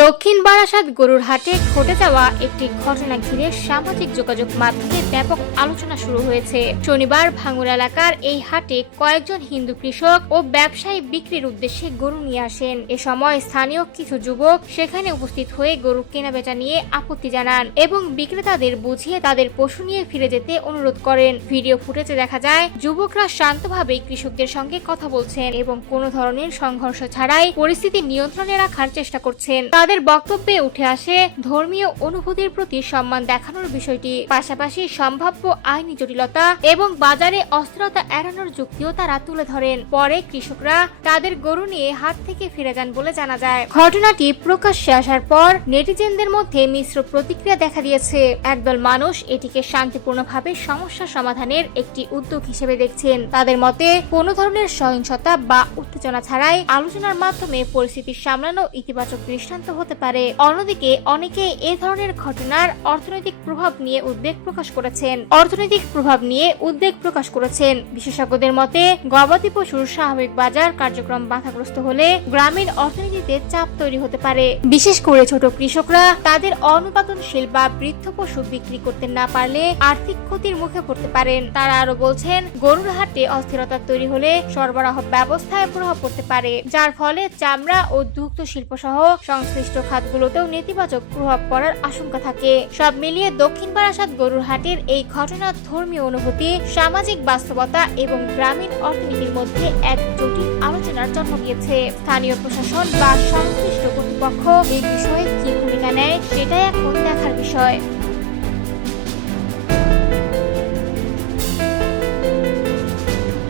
দক্ষিণ বারাসাত গরুর হাটে ঘটে যাওয়া একটি ঘটনা ঘিরে সামাজিক যোগাযোগ মাধ্যমে ব্যাপক আলোচনা শুরু হয়েছে। শনিবার ভাঙ্গুর এলাকার এই হাটে কয়েকজন হিন্দু কৃষক ও ব্যবসায়ী বিক্রির উদ্দেশ্যে গরু নিয়ে আসেন। এ সময় স্থানীয় কিছু যুবক সেখানে উপস্থিত হয়ে গরু কেনাবেচা নিয়ে আপত্তি জানান এবং বিক্রেতাদের বুঝিয়ে তাদের পশু নিয়ে ফিরে যেতে অনুরোধ করেন। ভিডিও ফুটেজে দেখা যায় যুবকরা শান্তভাবে কৃষকদের সঙ্গে কথা বলছেন এবং কোনো ধরনের সংঘর্ষ ছাড়াই পরিস্থিতি নিয়ন্ত্রণে রাখার চেষ্টা করছেন। তাদের বক্তব্যে উঠে আসে ধর্মীয় অনুভূতির প্রতি সম্মান দেখানোর বিষয়টি, পাশাপাশি সম্ভাব্য আইনি জটিলতা এবং বাজারে অস্থিরতা এড়ানোর যুক্তিও তারা তুলে ধরেন। পরে কৃষকরা তাদের গরু নিয়ে হাট থেকে ফিরে যান বলে জানা যায়। ঘটনাটি প্রকাশ্যে আসার পর নেটিজেনদের মধ্যে মিশ্র প্রতিক্রিয়া দেখা দিয়েছে। একদল মানুষ এটিকে শান্তিপূর্ণভাবে সমস্যা সমাধানের একটি উদ্যোগ হিসেবে দেখছেন। তাদের মতে কোনো ধরনের সহিংসতা বা উত্তেজনা ছাড়াই আলোচনার মাধ্যমে পরিস্থিতি সামলানো ইতিবাচক দৃষ্টান্ত হতে পারে। অন্যদিকে অনেকে এ ধরনের ঘটনার অর্থনৈতিক প্রভাব নিয়ে উদ্বেগ প্রকাশ করেছেন। বিশেষজ্ঞদের মতে গবাদি পশুর স্বাভাবিক বাজার কার্যক্রম বাধাগ্রস্ত হলে গ্রামীণ অর্থনীতিতে চাপ তৈরি হতে পারে। বিশেষ করে ছোট কৃষকরা তাদের অনুৎপাদনশীল বা বৃদ্ধ পশু বিক্রি করতে না পারলে আর্থিক ক্ষতির মুখে পড়তে পারেন। তারা আরো বলছেন, গরুর হাটে অস্থিরতা তৈরি হলে সরবরাহ ব্যবস্থায় প্রভাব পড়তে পারে, যার ফলে চামড়া ও দুগ্ধ শিল্প সহ সংশ্লিষ্ট খাতগুলোতেও নেতিবাচক প্রভাব পড়ার আশঙ্কা থাকে। সব মিলিয়ে দক্ষিণ বারাসাত গরুর হাটের এই ঘটনা ধর্মীয় অনুভূতি, সামাজিক বাস্তবতা এবং গ্রামীণ অর্থনীতির মধ্যে এক জটিল আলোচনার জন্ম দিয়েছে। স্থানীয় প্রশাসন বা সংশ্লিষ্ট কর্তৃপক্ষ এই বিষয়ে কি ভূমিকা নেয় সেটাই এখন দেখার বিষয়।